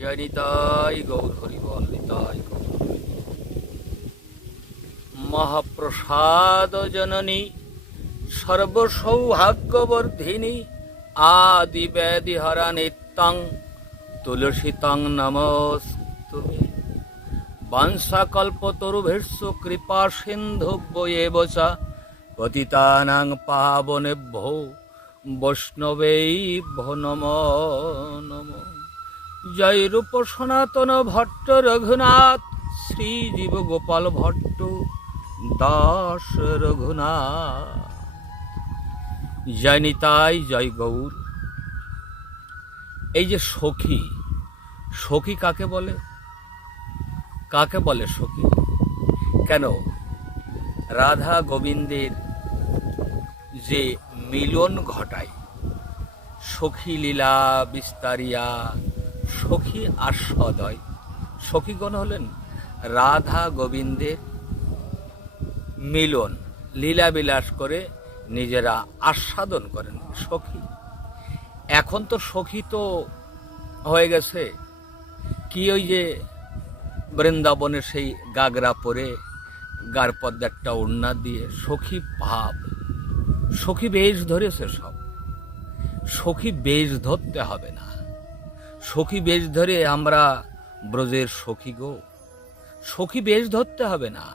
জয় নিতাই গৌর হরি বল, নিতাই গৌর। মহাপ্রসাদ জননী সর্বসৌভাগ্যবর্ধিনী আদি ব্যাধি হরা নিত্যং তুলসীতং নমস্তুতে। বাঞ্ছাকল্পতরুভীর্ষ কৃপা সিন্ধুভ্যেব চ পতিতানাং পাবনেভ্যো বৈষ্ণবেভ্যো নমো নমঃ। জয় রূপ সনাতন ভট্ট রঘুনাথ শ্রীজীব গোপাল ভট্ট দাস রঘুনাথ। জয় নিতাই, জয় গৌর। এই যে সখী, সখী কাকে বলে? কাকে বলে সখী? কেন? রাধা গোবিন্দের যে মিলন ঘটায়, সখী লীলা বিস্তারিয়া সখী আস্বাদয়। সখীগণ হলেন রাধা গোবিন্দের মিলন, লীলা বিলাস করে নিজেরা আস্বাদন করেন সখী। এখন তো সখী তো হয়ে গেছে কি, ওই যে বৃন্দাবনে সেই গাগরা পরে গার পদ্মে একটা ওড়না দিয়ে সখী ভাব, সখী বেশ ধরেছে সব। সখী বেশ ধরতে হবে না। সখী বেশ ধরে আমরা ব্রজের সখী গো, সখী বেশ ধরতে হবে না।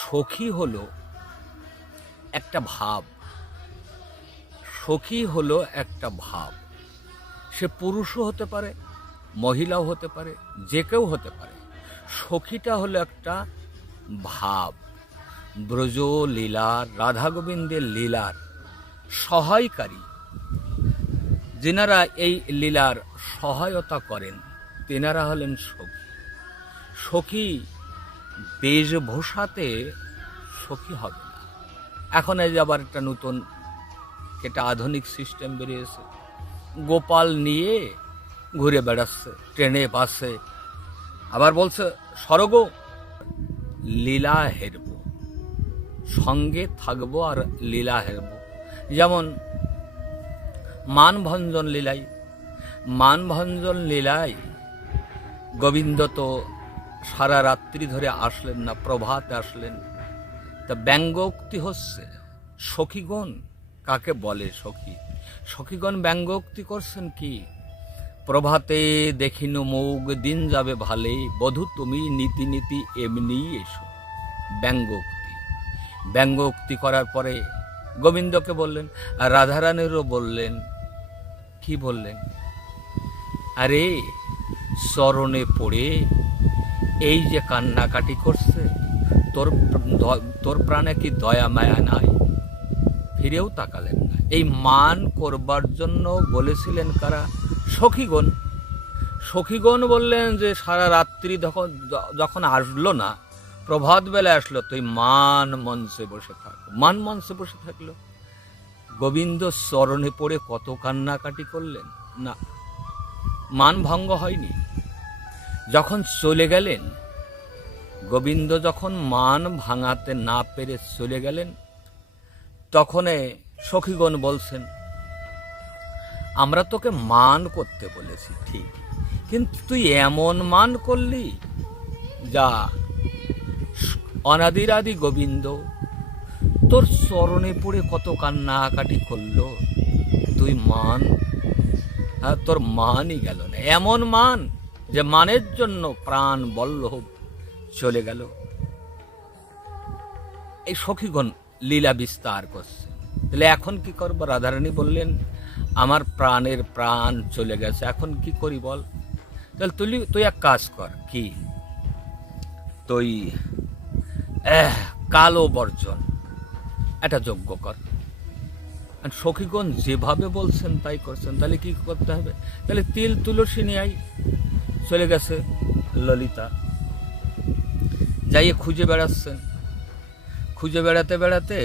সখী হলো একটা ভাব, সখী হলো একটা ভাব। সে পুরুষও হতে পারে, মহিলাও হতে পারে, যে কেউ হতে পারে। সখীটা হলো একটা ভাব। ব্রজ লীলার, রাধা গোবিন্দের লীলার সহায়কারী, যিনারা এই লীলার সহায়তা করেন তেনারা হলেন সখী। সখী বেশভূষাতে সখী হবে না। এখন এই যে আবার একটা নতুন, একটা আধুনিক সিস্টেম বেরিয়েছে, গোপাল নিয়ে ঘুরে বেড়াচ্ছে ট্রেনে বাসে, আবার বলছে স্বর্গ লীলা হেরব, সঙ্গে থাকবো আর লীলা হেরব। যেমন মানভঞ্জন লীলায়, মানভঞ্জন লীলায় গোবিন্দ তো সারা রাত্রি ধরে আসলেন না, প্রভাতে আসলেন। তা ব্যঙ্গোক্তি হচ্ছে সখীগণ কাকে বলে? সখী, সখীগণ ব্যঙ্গোক্তি করছেন কি? প্রভাতে দেখিনু মুগ দিন যাবে ভালে, বধূ তুমি নীতি নীতি এমনি এসো। ব্যঙ্গোক্তি, ব্যঙ্গোক্তি করার পরে গোবিন্দকে বললেন, আর রাধারানীরও বললেন। কি বললেন? আরে চরণে পড়ে এই যে কান্নাকাটি করছে, তোর প্রাণে কি দয়া মায়া নাই? ফিরেও তাকালেন না। এই মান করবার জন্য বলেছিলেন কারা? সখীগণ। সখীগণ বললেন যে সারা রাত্রি যখন আসলো না, প্রভাত বেলায় আসলো, তুই মান মঞ্চে বসে থাক। মান মঞ্চে বসে থাকলো। গোবিন্দ চরণে পড়ে কত কান্নাকাটি করলেন না, মান ভঙ্গ হয়নি। যখন চলে গেলেন, গোবিন্দ যখন মান ভাঙাতে না পেরে চলে গেলেন, তখন সখীগণ বলছেন, আমরা তোকে মান করতে বলেছি ঠিক, কিন্তু তুই এমন মান করলি যা অনাদিরাদি গোবিন্দ তোর চরণে পড়ে কত কান্নাকাটি করলো, তুই মান, তোর মানই গেল না। এমন মান যে মানের জন্য প্রাণ বল্লভ চলে গেল। এই সখীগণ লীলা বিস্তার করছে। তাহলে এখন কি করবো? রাধারানী বললেন, আমার প্রাণের প্রাণ চলে গেছে, এখন কি করি বল? তাহলে তুই এক কাজ কর। কি? তুই কালো বর্জন একটা যজ্ঞ কর। সখীগণ যেভাবে বলছেন তাই করছেন। তাহলে কি করতে হবে? তাহলে তিল তুলসী নিয়ে আই। চলে গেছে ললিতা, যাইয়ে খুঁজে বেড়াচ্ছেন। খুঁজে বেড়াতে বেড়াতে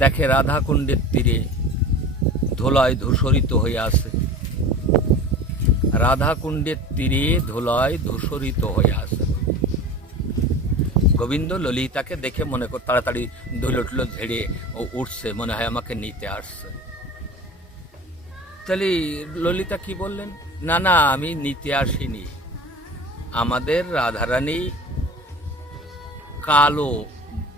দেখে রাধা কুণ্ডের তীরে ধুলায় ধূসরিত হয়ে আছে। রাধা কুণ্ডের তীরে ধুলায় ধূসরিত হয়ে আছে। গোবিন্দ ললিতাকে দেখে মনে কর তাড়াতাড়ি ধুলো টুলো ঝেড়ে ও উঠছে, মনে হয় আমাকে নিতে আসছে। তাহলে ললিতা কি বললেন, না না আমি নিতে আসিনি, আমাদের রাধারানী কালো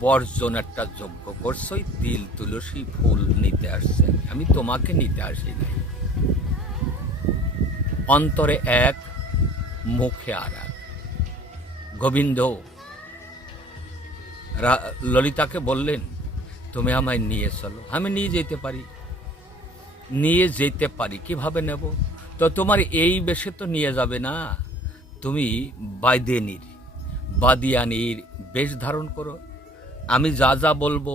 বর্জন একটা যজ্ঞ করছে, ওই তিল তুলসী ফুল নিতে আসছে, আমি তোমাকে নিতে আসিনি। অন্তরে এক, মুখে আর এক। গোবিন্দ ললিতাকে বললেন, তুমি আমায় নিয়ে চলো। আমি নিয়ে যেতে পারি, নিয়ে যেতে পারি, কিভাবে নেব? তো তোমার এই বেশে তো নিয়ে যাবে না, তুমি বাদিয়ানির বেশ ধারণ করো, আমি যা যা বলবো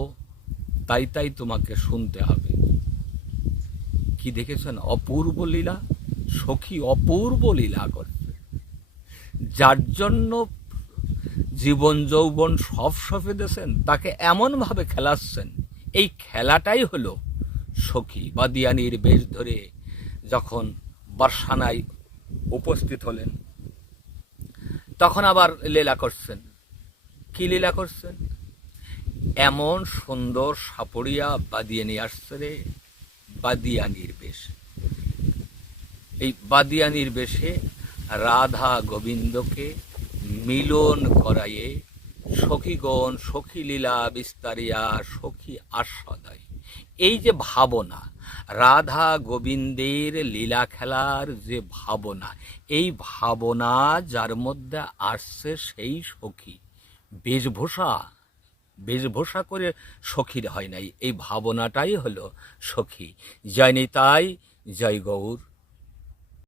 তাই তাই তোমাকে শুনতে হবে। কি দেখেছেন অপূর্ব লীলা, সখী অপূর্ব লীলা করছে, যার জন্য জীবন যৌবন সব সঁপে দিয়েছেন, তাকে এমনভাবে খেলাচ্ছেন। এই খেলাটাই হলো সখী। বাদিয়ানির বেশ ধরে যখন বর্ষানায় উপস্থিত হলেন, তখন আবার লীলা করছেন। কি লীলা করছেন? এমন সুন্দর সাপড়িয়া বাদিয়ানি আসছে রে, বাদিয়ানির বেশে। এই বাদিয়ানির বেশে রাধা গোবিন্দকে মিলন করাইয়ে সখীগণ সখী লীলা বিস্তারিয়া সখী আস্বাদায়। এই যে ভাবনা, রাধা গোবিন্দের লীলা খেলার যে ভাবনা, এই ভাবনা যার মধ্যে আসছে সেই সখী। বেশভূষা করে সখীর হয় নাই, এই ভাবনাটাই হলো সখী। জয় নিতাই, জয় গৌর।